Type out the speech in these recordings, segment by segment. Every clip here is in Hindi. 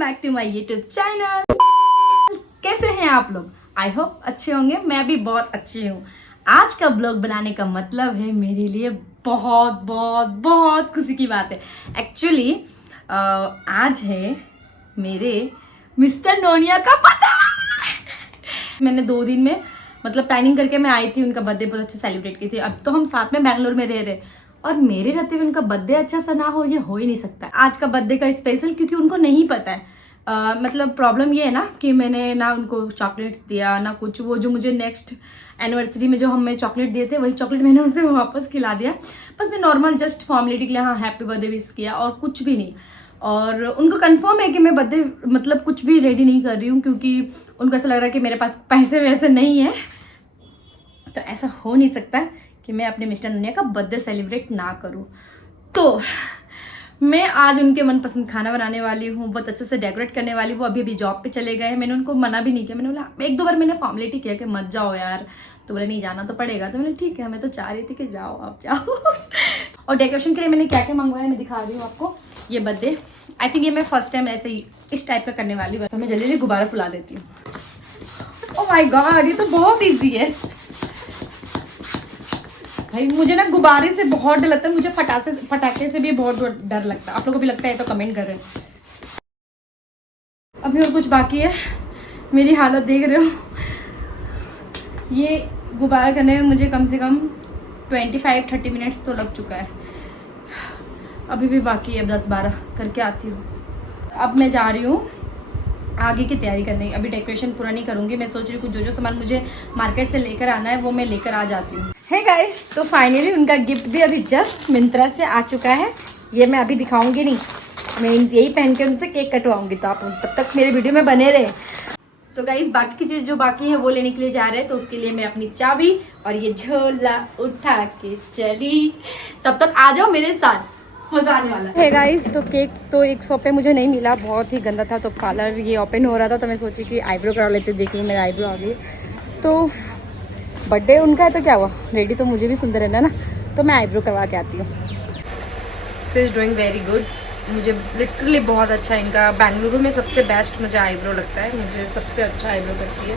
Back to my YouTube channel. कैसे हैं आप लोग? आई होप अच्छे होंगे। मैं भी बहुत अच्छी हूँ। आज का ब्लॉग बनाने का मतलब है मेरे लिए बहुत बहुत बहुत खुशी की बात है। एक्चुअली आज है मेरे मिस्टर नोनिया का पता। मैंने 2 दिन में मतलब प्लानिंग करके मैं आई थी, उनका बर्थडे बहुत अच्छे सेलिब्रेट की थी। अब तो हम साथ में बैंगलोर में रह रहे और मेरे रहते हुए उनका बर्थडे अच्छा सा ना हो, ये हो ही नहीं सकता। आज का बर्थडे का स्पेशल क्योंकि उनको नहीं पता है। मतलब प्रॉब्लम ये है ना कि मैंने ना उनको चॉकलेट्स दिया ना कुछ। वो जो मुझे नेक्स्ट एनिवर्सरी में जो हमें चॉकलेट दिए थे वही चॉकलेट मैंने उसे वापस खिला दिया। बस मैं नॉर्मल जस्ट फॉर्मेलिटी के लिए हाँ हैप्पी बर्थडे विश किया और कुछ भी नहीं। और उनको कंफर्म है कि मैं बर्थडे मतलब कुछ भी रेडी नहीं कर रही हूँ क्योंकि उनको ऐसा लग रहा है कि मेरे पास पैसे वैसे नहीं है। तो ऐसा हो नहीं सकता कि मैं अपने मिस्टर नोनिया का बर्थडे सेलिब्रेट ना करूँ। तो मैं आज उनके मनपसंद खाना बनाने वाली हूँ, बहुत अच्छे से डेकोरेट करने वाली हूँ। वो अभी जॉब पे चले गए हैं। मैंने उनको मना भी नहीं किया। मैंने बोला 1-2 बार मैंने फॉर्मेलिटी किया कि मत जाओ यार, तो बोले नहीं जाना तो पड़ेगा। तो मैंने ठीक है, मैं तो चाह रही थी कि जाओ आप जाओ। और डेकोरेशन के लिए मैंने क्या क्या मंगवाया मैं दिखा रही हूँ आपको। ये बर्थडे आई थिंक ये मैं फर्स्ट टाइम ऐसे ही इस टाइप का करने वाली हूँ। तो मैं जल्दी जल्दी गुब्बारा फुला देती हूँ। ओह माय गॉड, ये तो बहुत ईजी है भाई। मुझे ना गुब्बारे से बहुत डर लगता है, मुझे फटाके से भी बहुत डर लगता है। आप लोगों को भी लगता है तो कमेंट कर रहे हैं। अभी और कुछ बाकी है, मेरी हालत देख रहे हो। ये गुब्बारा करने में मुझे कम से कम 25-30 मिनट्स तो लग चुका है। अभी भी बाकी है, 10-12 करके आती हूँ। अब मैं जा रही हूँ आगे की तैयारी करने। अभी डेकोरेशन पूरा नहीं करूँगी। मैं सोच रही हूँ जो जो सामान मुझे मार्केट से लेकर आना है वो मैं लेकर आ जाती हूँ। है गाइस, तो फाइनली उनका गिफ्ट भी अभी जस्ट मिंत्रा से आ चुका है। ये मैं अभी दिखाऊंगी नहीं, मैं यही पहन के उनसे केक कटवाऊंगी। तो आप तब तक मेरे वीडियो में बने रहे। तो गाइस बाकी की चीज़ जो बाकी है वो लेने के लिए जा रहे हैं। तो उसके लिए मैं अपनी चाबी और ये झोला उठा के चली। तब तक आ जाओ मेरे साथ, मजा आने वाला है गाइस। तो केक तो एक शॉप पे मुझे नहीं मिला, बहुत ही गंदा था। तो पार्लर ये ओपन हो रहा था तो मैं सोची कि आईब्रो करा लेते। देख लो मेरा आईब्रो आ गई। तो बर्थडे उनका है तो क्या हुआ, रेडी तो मुझे भी सुंदर रहना है ना। तो मैं आईब्रो करवा के आती हूँ। She is doing very good. मुझे लिटरली बहुत अच्छा इनका बेंगलुरु में सबसे बेस्ट मुझे आईब्रो लगता है। मुझे सबसे अच्छा आईब्रो करती है।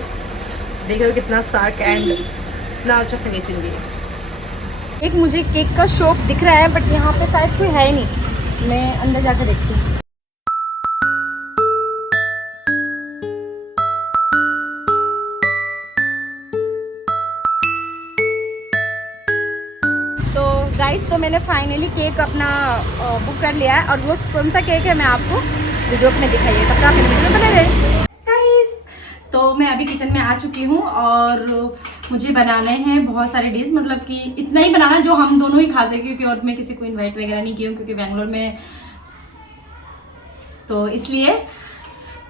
देख रहे हो कितना शार्क एंड इतना अच्छा फिनिशिंग भी है। एक मुझे केक का शॉप दिख रहा है बट यहाँ पे शायद कोई है नहीं। मैं अंदर जाकर देखती हूँ। तो गाइस तो मैंने फाइनली केक अपना बुक कर लिया है और वो कौन सा केक है मैं आपको वीडियो में दिखाइए। तब तक आप वीडियो में बने रहे गाइस। तो मैं अभी किचन में आ चुकी हूँ और मुझे बनाने हैं बहुत सारे डिश। मतलब कि इतना ही बनाना जो हम दोनों ही खा सकें क्योंकि और मैं किसी को इनवाइट वगैरह नहीं की हूँ क्योंकि बैंगलोर में, तो इसलिए।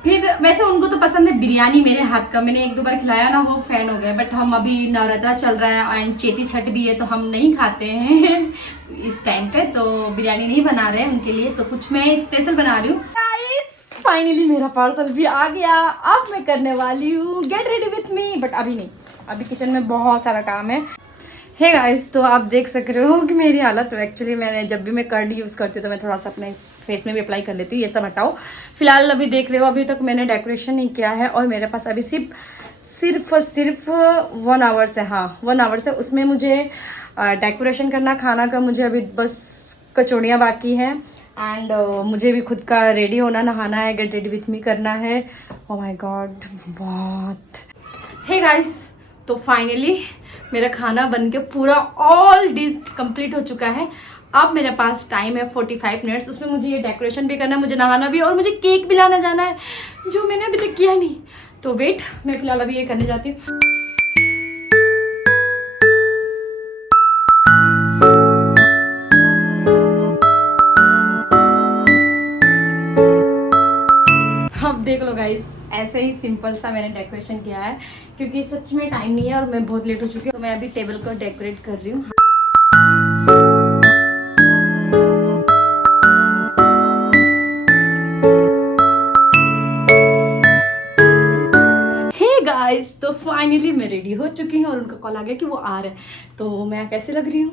फिर वैसे उनको तो पसंद है बिरयानी मेरे हाथ का। मैंने 1-2 बार खिलाया ना, वो फैन हो गए। बट हम अभी नवरात्रा चल रहा है एंड चेती छठ भी है तो हम नहीं खाते हैं इस टाइम पे। तो बिरयानी नहीं बना रहे हैं उनके लिए, तो कुछ मैं स्पेशल बना रही हूँ। फाइनली मेरा पार्सल भी आ गया। अब मैं करने वाली हूँ get ready with me. But अभी नहीं, अभी किचन में बहुत सारा काम है। हे गाइस, तो आप देख सक रहे हो कि मेरी हालत। तो एक्चुअली मैंने जब भी मैं कर्ड यूज़ करती हूँ तो मैं थोड़ा सा अपने फेस में भी अप्लाई कर लेती हूँ। ये सब हटाओ फिलहाल। अभी देख रहे हो अभी तक मैंने डेकोरेशन नहीं किया है और मेरे पास अभी सिर्फ 1 आवर से, हाँ 1 आवर से उसमें मुझे डेकोरेशन करना। खाना का मुझे अभी बस कचौड़ियाँ बाकी हैं एंड मुझे भी खुद का रेडी होना, नहाना है, गेट रेडी विथ मी करना है। ओह माय गॉड बहुत। हे गाइस, तो फाइनली मेरा खाना बनके पूरा ऑल डिश कंप्लीट हो चुका है। अब मेरे पास टाइम है 45 मिनट्स। उसमें मुझे ये डेकोरेशन भी करना है, मुझे नहाना भी और मुझे केक भी लाना जाना है जो मैंने अभी तक किया नहीं। तो वेट, मैं फिलहाल अभी ये करने जाती हूँ। अब देख लो गाइस, ऐसे ही सिंपल सा मैंने डेकोरेशन किया है क्योंकि सच में टाइम नहीं है और मैं बहुत लेट हो चुकी हूँ। तो मैं अभी टेबल को डेकोरेट कर रही हूँ। गाइस तो फाइनली मैं रेडी हो चुकी हूँ और उनका कॉल आ गया कि वो आ रहे हैं। तो मैं कैसे लग रही हूँ?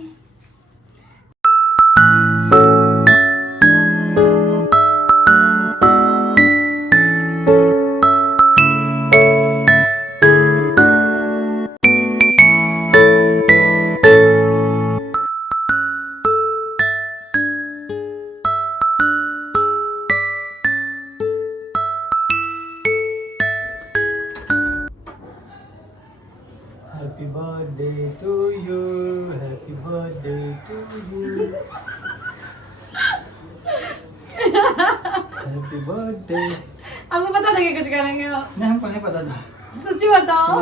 Happy birthday. हमको पता था कि कुछ करेंगे आप। नहीं हमको नहीं पता था। सच्ची बताओ।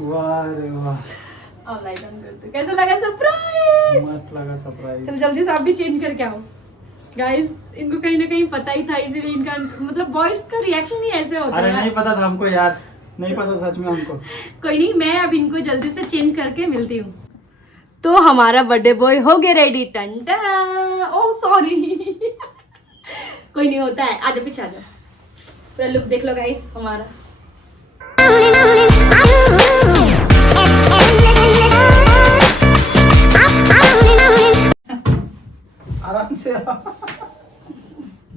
वाह रे वाह, अब लाइट ऑन कर दो। कैसा लगा सरप्राइज? मस्त लगा सरप्राइज। चलो जल्दी से आप भी चेंज करके आओ। गाइस इनको कहीं ना कहीं पता ही था, इसीलिए इनका मतलब बॉयज का रिएक्शन ही ऐसे होता अरे है। नहीं पता था हमको यार, नहीं पता सच में हमको। कोई नहीं, मैं अब इनको जल्दी से चेंज करके मिलती हूँ। तो हमारा बर्थडे बॉय हो गया रेडी। टन टन। Oh sorry. कोई नहीं, होता है। आजा पीछे आजा। पूरा लुक देख लो गाइस हमारा। आराम से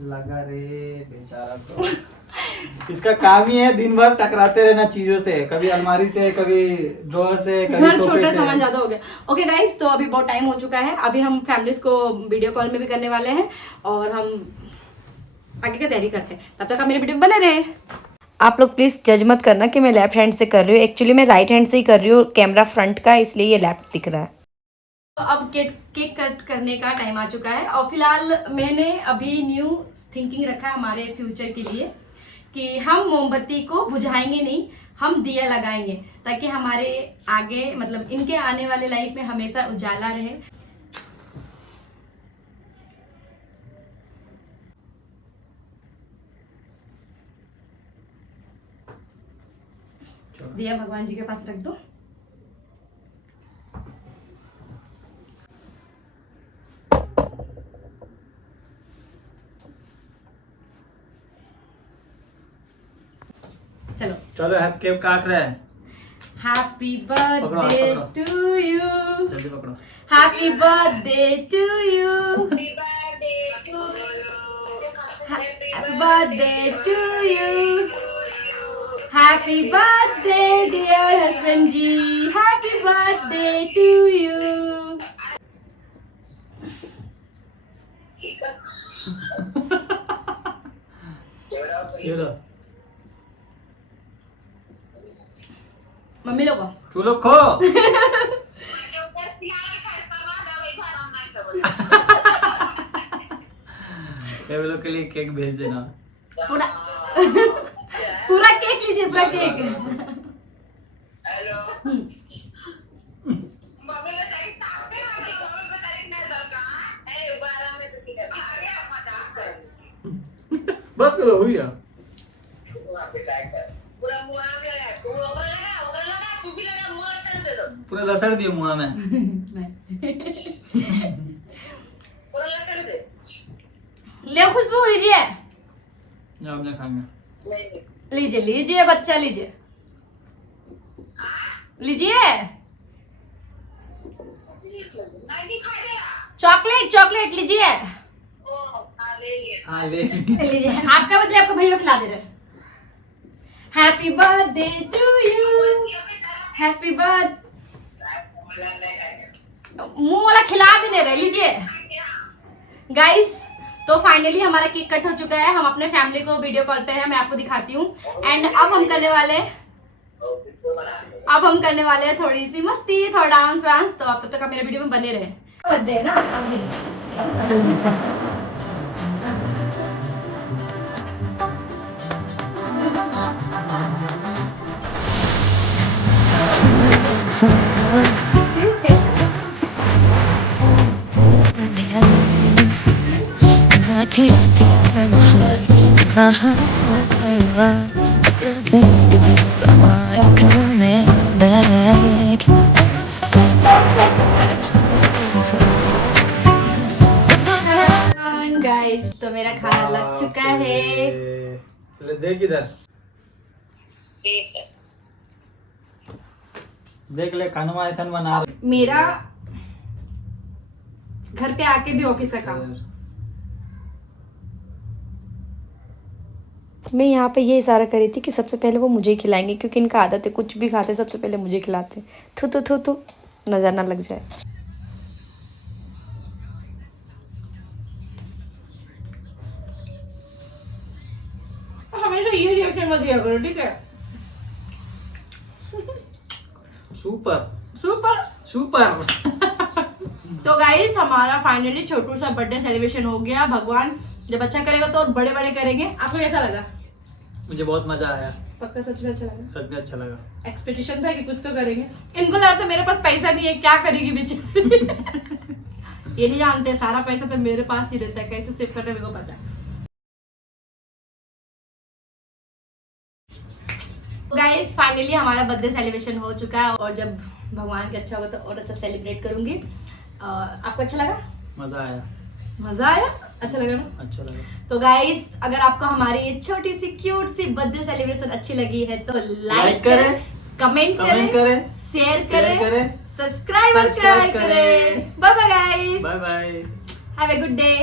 लगा रे बेचारा तो। इसका काम ही है दिन भर टकराते रहना चीजों से, कभी अलमारी से, कभी ड्रॉअर से, कभी घर सोफे छोटा से। सामान ज्यादा हो गया। ओके गाइस, तो अभी बहुत टाइम हो चुका है। अभी हम फैमिलीज को वीडियो कॉल में भी करने वाले हैं और हम आगे की तैयारी करते हैं। तब तक आप मेरे वीडियो में बने रहे। आप लोग प्लीज जज मत करना कि मैं लेफ्ट हैंड से कर रही हूँ। एक्चुअली मैं राइट हैंड से ही कर रही हूँ, कैमरा फ्रंट का, इसलिए ये लेफ्ट दिख रहा है। तो अब केक कट करने का टाइम आ चुका है और फिलहाल मैंने अभी न्यू थिंकिंग रखा है हमारे फ्यूचर के लिए कि हम मोमबत्ती को बुझाएंगे नहीं, हम दिया लगाएंगे ताकि हमारे आगे मतलब इनके आने वाले लाइफ में हमेशा उजाला रहे। दिया भगवान जी के पास रख दो। चलो चलो केक काट रहे हैं। हैप्पी पकड़ो, बर्थडे पकड़ो। टू यू, जल्दी पकड़ो। Happy birthday to you, happy birthday to you, happy birthday dear husband ji, happy birthday to you. ये लो, मम्मी लोगों तू लोग खो। ये लोग के लिए केक भेज देना। पूरा पूरा केक लीजिए, पूरा केक। बस करो, हुई है। पूरा लसड़ दिए मुंह में। ले खुशबू लीजिए, हमने खाएंगे। लीजिए लीजिए बच्चा, लीजिए लीजिए। चॉकलेट चॉकलेट लीजिए। हाँ ले। लीजिए, आपका बदले आपको भैया खिला दे रहे। Happy birthday to you, happy birth. मुंह वाला खिला भी नहीं रहे। लीजिए गाइस, तो फाइनली हमारा केक कट हो चुका है। हम अपने फैमिली को वीडियो कॉल पे है, मैं आपको दिखाती हूँ। एंड अब हम करने वाले हैं थोड़ी सी मस्ती, थोड़ा डांस वांस। तो आप तब तक मेरे वीडियो में बने रहे। बर्थडे है ना। I can't think I'm coming back. Guys, तो मेरा खाना लग चुका है। ले देख इधर, देख ले खाना ऐसा बना। मेरा घर पे आके भी ऑफिस का काम। मैं यहाँ पे ये इशारा करी थी कि सबसे पहले वो मुझे खिलाएंगे, क्योंकि इनका आदत है कुछ भी खाते सबसे पहले मुझे खिलाते। थू नजर ना लग जाए। हमेशा ये रिएक्शन मत दिया करो, ठीक है? Super super super. तो गाइस, हमारा फाइनली छोटू सा बर्थडे सेलिब्रेशन हो गया। भगवान जब अच्छा करेगा तो और बड़े बड़े करेंगे। आपको कैसा लगा? मुझे बहुत मजा आया, पक्का सच में अच्छा लगा? सच में अच्छा लगा। एक्सपेक्टेशन था कि कुछ तो करेंगे। इनको लगा था मेरे पास पैसा नहीं है, क्या करेगी बेचारी। ये नहीं जानते सारा पैसा तो मेरे पास ही रहता है, कैसे सेव करना है मेरे को पता है। गाइस फाइनली हमारा बर्थडे सेलिब्रेशन हो चुका है और जब भगवान के अच्छा होगा तो और अच्छा सेलिब्रेट करूंगी। आपको अच्छा लगा? मजा आया। मजा आया? अच्छा लगा ना? अच्छा लगा। तो गाइस अगर आपको हमारी ये छोटी सी क्यूट सी बर्थडे सेलिब्रेशन अच्छी लगी है तो लाइक करें, कमेंट करें, शेयर करें, सब्सक्राइब करें। Bye bye guys, bye bye, have a good day.